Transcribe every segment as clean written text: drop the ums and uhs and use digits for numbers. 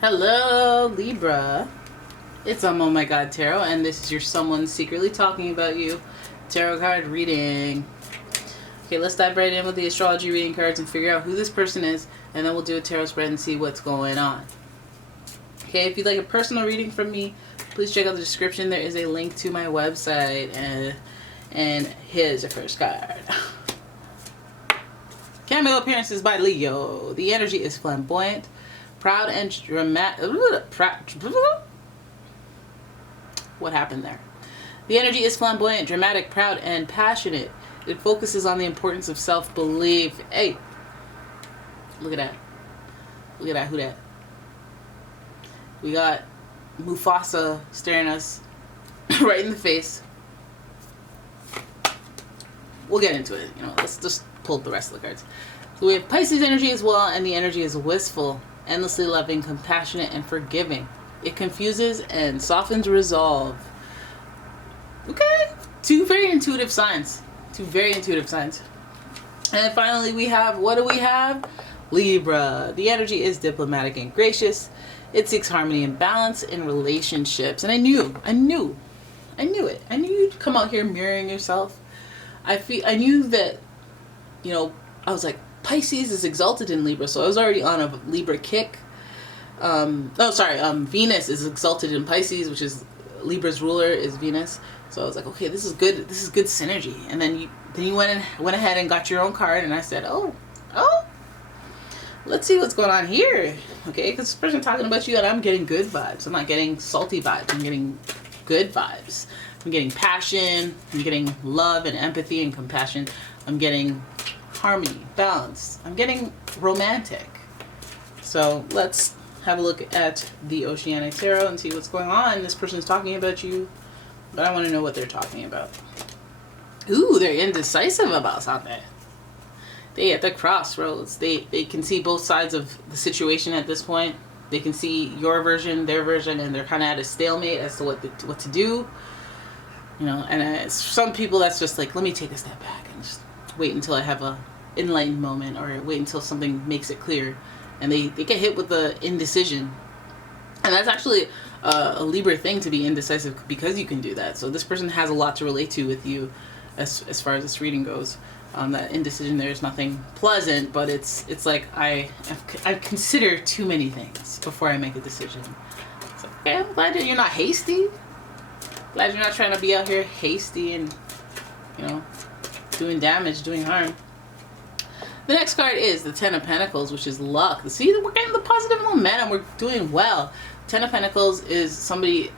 Hello, Libra. It's umomgtarot, and this is your someone secretly talking about you tarot card reading. Okay, let's dive right in with the astrology reading cards and figure out who this person is, and then we'll do a tarot spread and see what's going on. Okay, if you'd like a personal reading from me, please check out the description. There is a link to my website, and here's your first card. Cameo appearances by Leo. The energy is flamboyant, proud and dramatic. What happened there? The energy is flamboyant, dramatic, proud, and passionate. It focuses on the importance of self-belief. Hey, look at that. Look at that. Who that? We got Mufasa staring us right in the face. We'll get into it. Let's just pull the rest of the cards. So we have Pisces energy as well, and the energy is wistful, endlessly loving, compassionate, and forgiving. It confuses and softens resolve. Okay, two very intuitive signs. And then finally we have, what do we have? Libra. The energy is diplomatic and gracious. It seeks harmony and balance in relationships. And I knew it. I knew you'd come out here mirroring yourself. I knew that, I was like, Pisces is exalted in Libra, so I was already on a Libra kick. Venus is exalted in Pisces, which is Libra's ruler is Venus. So I was like, okay, this is good. This is good synergy. And then you went ahead and got your own card, and I said, oh, let's see what's going on here. Okay, because this person talking about you, and I'm getting good vibes. I'm not getting salty vibes. I'm getting good vibes. I'm getting passion. I'm getting love and empathy and compassion. I'm getting harmony, balance. I'm getting romantic. So let's have a look at the Oceanic Tarot and see what's going on. This person is talking about you, but I want to know what they're talking about. Ooh, they're indecisive about something. They at the crossroads. They can see both sides of the situation at this point. They can see your version, their version, and they're kind of at a stalemate as to what to do. And some people that's just like, let me take a step back and just wait until I have a enlightened moment, or wait until something makes it clear. And they get hit with the indecision. And that's actually a Libra thing, to be indecisive, because you can do that. So this person has a lot to relate to with you as far as this reading goes. That indecision there is nothing pleasant, but it's like I consider too many things before I make a decision. It's like, okay, I'm glad that you're not hasty. Glad you're not trying to be out here hasty and, doing damage, doing harm. The next card is the Ten of Pentacles, which is luck. See, we're getting the positive momentum. We're doing well. Ten of Pentacles is somebody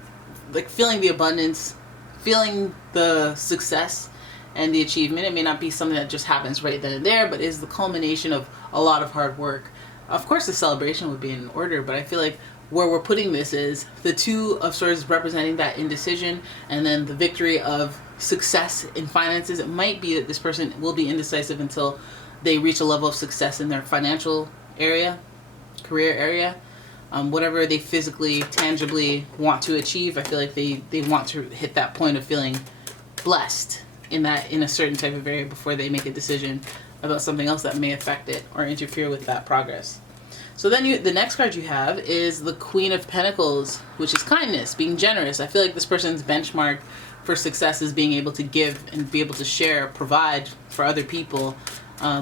like feeling the abundance, feeling the success and the achievement. It may not be something that just happens right then and there, but is the culmination of a lot of hard work. Of course, the celebration would be in order, but I feel like where we're putting this is the Two of Swords representing that indecision, and then the victory of success in finances. It might be that this person will be indecisive until they reach a level of success in their financial area, career area, whatever they physically, tangibly want to achieve. I feel like they want to hit that point of feeling blessed in a certain type of area before they make a decision about something else that may affect it or interfere with that progress. So then the next card you have is the Queen of Pentacles, which is kindness, being generous. I feel like this person's benchmark for success is being able to give and be able to share, provide for other people.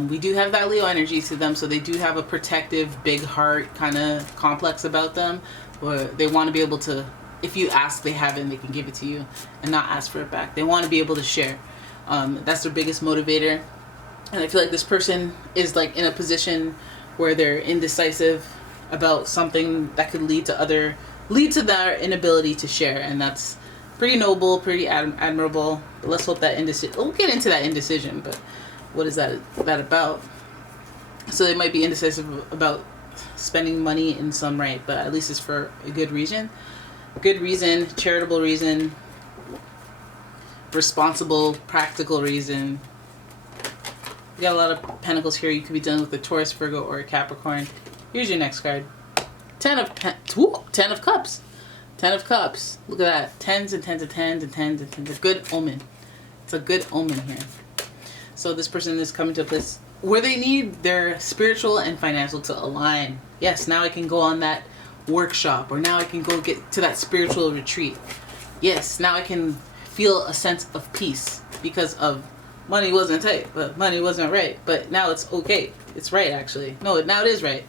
We do have that Leo energy to them, so they do have a protective, big heart kind of complex about them, where they want to be able to, if you ask, they have it and they can give it to you and not ask for it back. They want to be able to share. That's their biggest motivator. And I feel like this person is like in a position where they're indecisive about something that could lead to their inability to share, and that's pretty noble, pretty admirable. But let's hope that we'll get into that indecision, but what is that about? So they might be indecisive about spending money in some right, but at least it's for a good reason. Good reason, charitable reason, responsible, practical reason. You got a lot of pentacles here. You could be dealing with a Taurus, Virgo, or a Capricorn. Here's your next card. Ten of Cups. Ten of Cups. Look at that. Tens and tens and tens and tens and tens. A good omen. It's a good omen here. So this person is coming to a place where they need their spiritual and financial to align. Yes, now I can go on that workshop, or now I can go get to that spiritual retreat. Yes, now I can feel a sense of peace because of money wasn't tight, but money wasn't right. But now it's okay. It's right, actually. No, now it is right.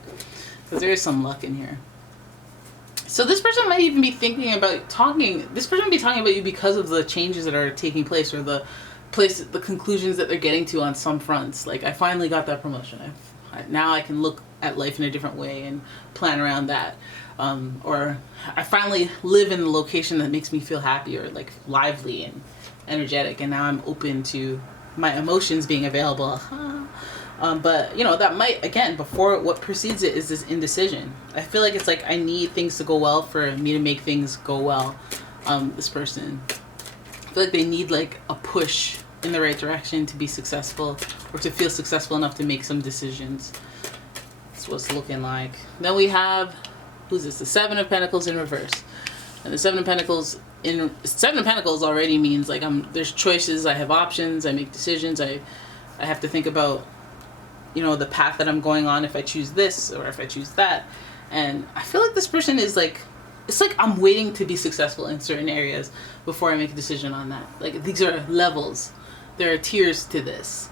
Because there is some luck in here. So this person might even be thinking about this person might be talking about you because of the changes that are taking place, or the conclusions that they're getting to on some fronts. Like, I finally got that promotion. Now I can look at life in a different way and plan around that. Or I finally live in the location that makes me feel happy, or like lively and energetic, and now I'm open to my emotions being available. But you know, that might, again, before, what precedes it is this indecision. I feel like it's like I need things to go well for me to make things go well. This person, I feel like they need like a push in the right direction to be successful, or to feel successful enough to make some decisions. That's what it's looking like. Then we have, who's this? The Seven of Pentacles in reverse. And the Seven of Pentacles already means like there's choices, I have options, I make decisions, I have to think about, you know, the path that I'm going on, if I choose this or if I choose that. And I feel like this person is like, it's like I'm waiting to be successful in certain areas before I make a decision on that. Like, these are levels. There are tiers to this.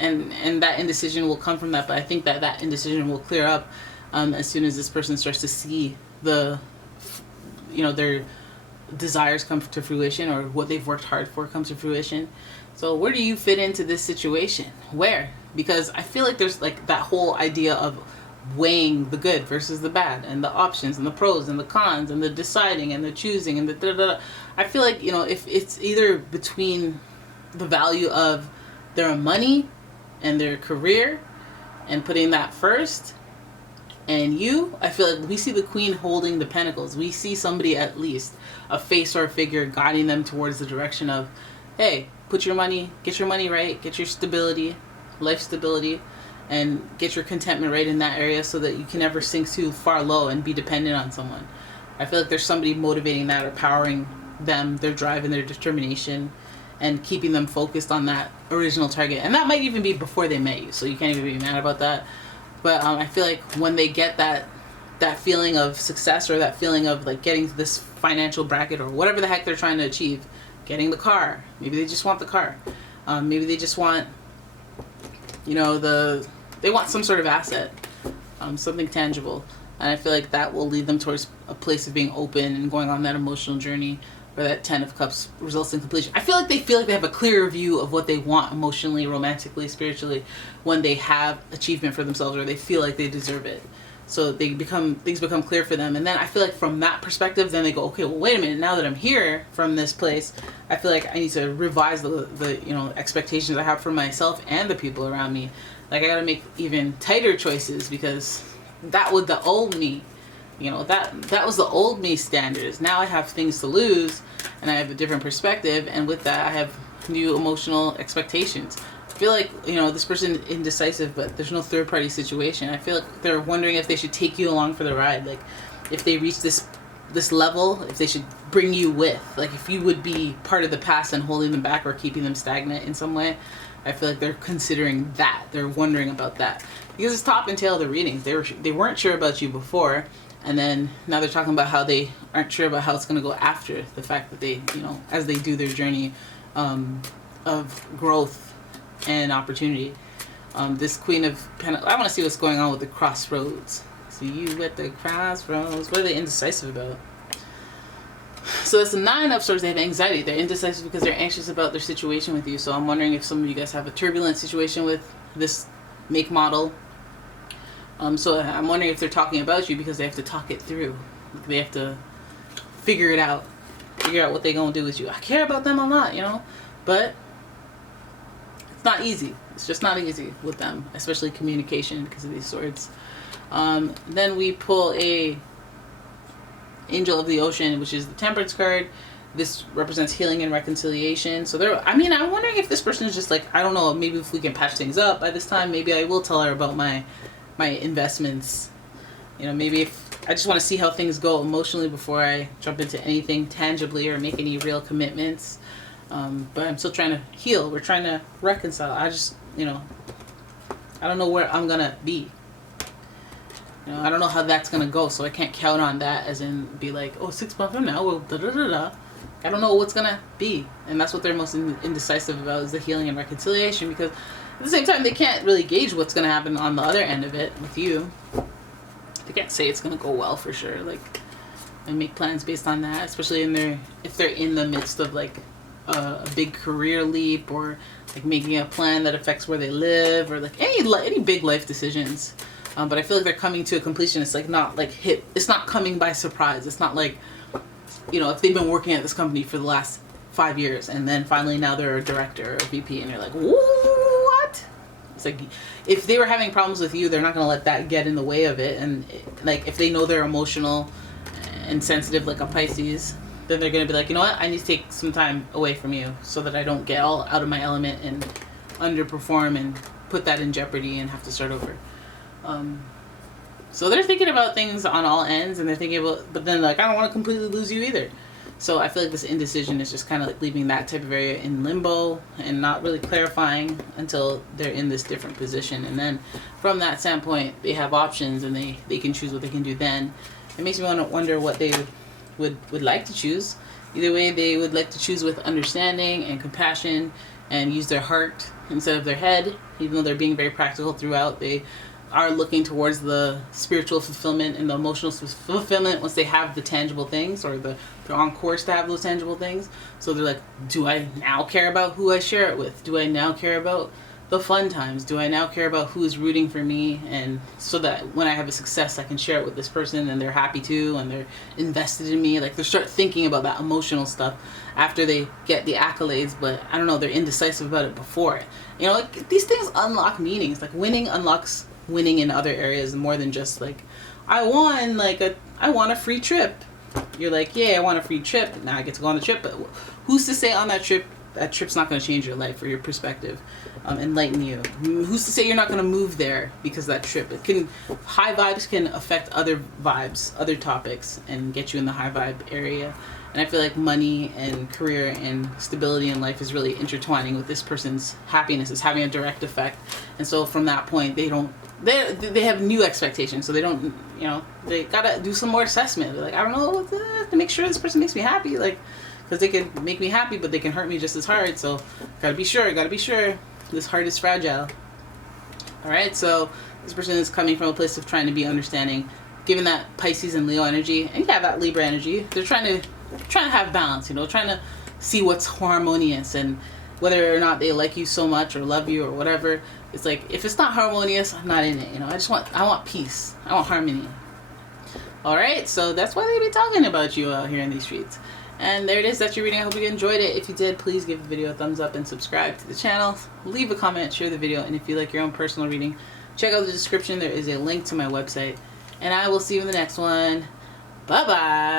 And that indecision will come from that, but I think that indecision will clear up as soon as this person starts to see their desires come to fruition, or what they've worked hard for come to fruition. So where do you fit into this situation? Where? Because I feel like there's like that whole idea of weighing the good versus the bad, and the options and the pros and the cons, and the deciding and the choosing and the da-da-da. I feel like, you know, if it's either between the value of their money and their career and putting that first, and I feel like we see the Queen holding the Pentacles. We see somebody, at least a face or a figure, guiding them towards the direction of, hey, get your money right, get your stability, life stability, and get your contentment right in that area, so that you can never sink too far low and be dependent on someone. I feel like there's somebody motivating that, or powering them, their drive and their determination, and keeping them focused on that original target. And that might even be before they met you, so you can't even be mad about that. But I feel like when they get that feeling of success, or that feeling of like getting to this financial bracket, or whatever the heck they're trying to achieve, getting the car, maybe they just want the car, maybe they just want, you know, they want some sort of asset, something tangible. And I feel like that will lead them towards a place of being open and going on that emotional journey, where that Ten of Cups results in completion. I feel like they have a clearer view of what they want emotionally, romantically, spiritually, when they have achievement for themselves, or they feel like they deserve it. So things become clear for them. And then I feel like from that perspective, then they go, okay, well, wait a minute, now that I'm here from this place, I feel like I need to revise the you know, expectations I have for myself and the people around me. Like, I gotta make even tighter choices, because that was the old me. You know, that was the old me standards. Now I have things to lose, and I have a different perspective, and with that I have new emotional expectations. I feel like, you know, this person is indecisive, but there's no third party situation. I feel like they're wondering if they should take you along for the ride. Like, if they reach this level, if they should bring you with. Like, if you would be part of the past and holding them back, or keeping them stagnant in some way. I feel like they're considering that. They're wondering about that. Because it's top and tail of the readings. They weren't sure about you before. And then now they're talking about how they aren't sure about how it's going to go after the fact that they, you know, as they do their journey of growth and opportunity. This Queen of Pentacles, I want to see what's going on with the crossroads. See you at the crossroads. What are they indecisive about? So that's the Nine of Swords. They have anxiety. They're indecisive because they're anxious about their situation with you. So I'm wondering if some of you guys have a turbulent situation with this make model. So I'm wondering if they're talking about you because they have to talk it through. They have to figure it out. Figure out what they're going to do with you. I care about them a lot, you know. But it's not easy. It's just not easy with them. Especially communication because of these swords. Then we pull a Angel of the Ocean, which is the Temperance card. This represents healing and reconciliation. So I'm wondering if this person is just like, I don't know, maybe if we can patch things up by this time, maybe I will tell her about my investments. You know, maybe if I just want to see how things go emotionally before I jump into anything tangibly or make any real commitments. But I'm still trying to heal. We're trying to reconcile. I just, you know, I don't know where I'm gonna be. You know, I don't know how that's gonna go, so I can't count on that as in be like, oh, 6 months from now, well, da da da da. I don't know what's gonna be, and that's what they're most indecisive about, is the healing and reconciliation, because at the same time they can't really gauge what's gonna happen on the other end of it with you. They can't say it's gonna go well for sure, like, and make plans based on that, especially if they're in the midst of like a big career leap, or like making a plan that affects where they live, or like any big life decisions. But I feel like they're coming to a completion. It's like not like it's not coming by surprise. It's not like, you know, if they've been working at this company for the last 5 years and then finally now they're a director or a VP and you're like, what? It's like, if they were having problems with you, they're not going to let that get in the way of it. And like, if they know they're emotional and sensitive like a Pisces, then they're going to be like, you know what, I need to take some time away from you so that I don't get all out of my element and underperform and put that in jeopardy and have to start over. So they're thinking about things on all ends, and they're thinking about, but then like, I don't want to completely lose you either. So I feel like this indecision is just kind of like leaving that type of area in limbo and not really clarifying until they're in this different position. And then from that standpoint, they have options and they can choose what they can do then. It makes me want to wonder what they would like to choose. Either way, they would like to choose with understanding and compassion and use their heart instead of their head. Even though they're being very practical throughout, they are looking towards the spiritual fulfillment and the emotional fulfillment once they have the tangible things, or they're on course to have those tangible things. So they're like, do I now care about who I share it with? Do I now care about the fun times? Do I now care about who is rooting for me? And so that when I have a success, I can share it with this person and they're happy too and they're invested in me. Like, they start thinking about that emotional stuff after they get the accolades, but I don't know, they're indecisive about it before. You know, like, these things unlock meanings. Like, winning unlocks winning in other areas more than just like, I won a free trip. You're like, yeah, I want a free trip, now I get to go on the trip, but who's to say on that trip's not going to change your life or your perspective, enlighten you? Who's to say you're not going to move there because of that trip? High vibes can affect other vibes, other topics, and get you in the high vibe area. And I feel like money and career and stability in life is really intertwining with this person's happiness. It's having a direct effect. And so from that point, they have new expectations. So they don't, you know, they gotta do some more assessment. They're like, I don't know, to make sure this person makes me happy. Like, because they can make me happy, but they can hurt me just as hard. So gotta be sure. This heart is fragile. All right, so this person is coming from a place of trying to be understanding, given that Pisces and Leo energy, and yeah, that Libra energy. They're trying to have balance, you know, trying to see what's harmonious, and whether or not they like you so much or love you or whatever. It's like, if it's not harmonious, I'm not in it, you know. I want peace. I want harmony. All right, so that's why they be talking about you out here in these streets. And there it is, that's your reading. I hope you enjoyed it. If you did, please give the video a thumbs up and subscribe to the channel. Leave a comment, share the video, and if you like your own personal reading, check out the description. There is a link to my website. And I will see you in the next one. Bye-bye.